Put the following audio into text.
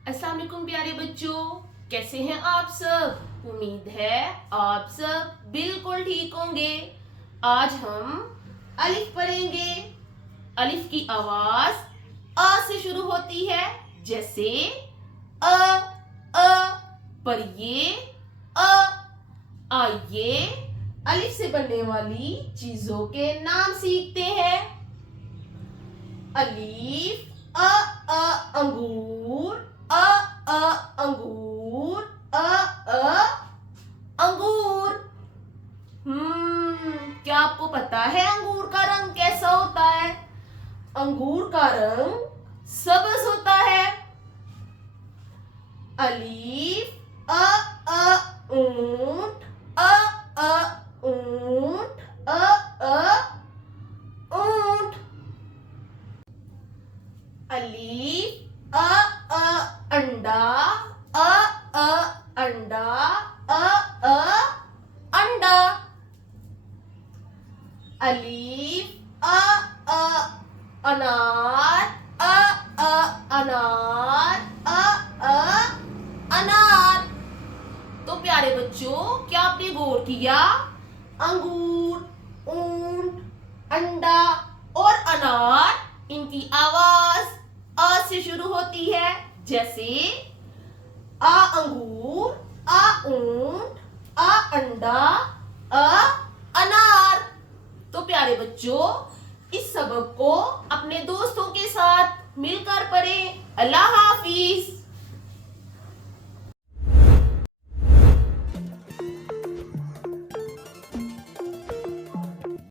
अस्सलाम वालेकुम प्यारे बच्चों, कैसे हैं आप सब। उम्मीद है आप सब बिल्कुल ठीक होंगे। आज हम अलिफ पढ़ेंगे। अलिफ की आवाज अ से शुरू होती है, जैसे अ पर ये अ। आइए अलिफ से बनने वाली चीजों के नाम सीखते हैं। अलिफ अंगूर, अंगूर, अंगूर। क्या आपको पता है अंगूर का रंग कैसा होता है? अंगूर का रंग सब्ज होता है। अलीफ ऊंट, ऊंट, ऊंट। अलीफ अंडा, अंडा, अंडा। अलीफ अनार, अनार, अनार। तो प्यारे बच्चों, क्या आपने गौर किया? अंगूर, ऊंट, अंडा और अनार, इनकी आवाज अ से शुरू होती है, जैसे आ अंगूर, आ ऊंट, आ अंडा, अ अनार। तो प्यारे बच्चों, इस सबक को अपने दोस्तों के साथ मिलकर पढ़ें। अल्लाह हाफिज।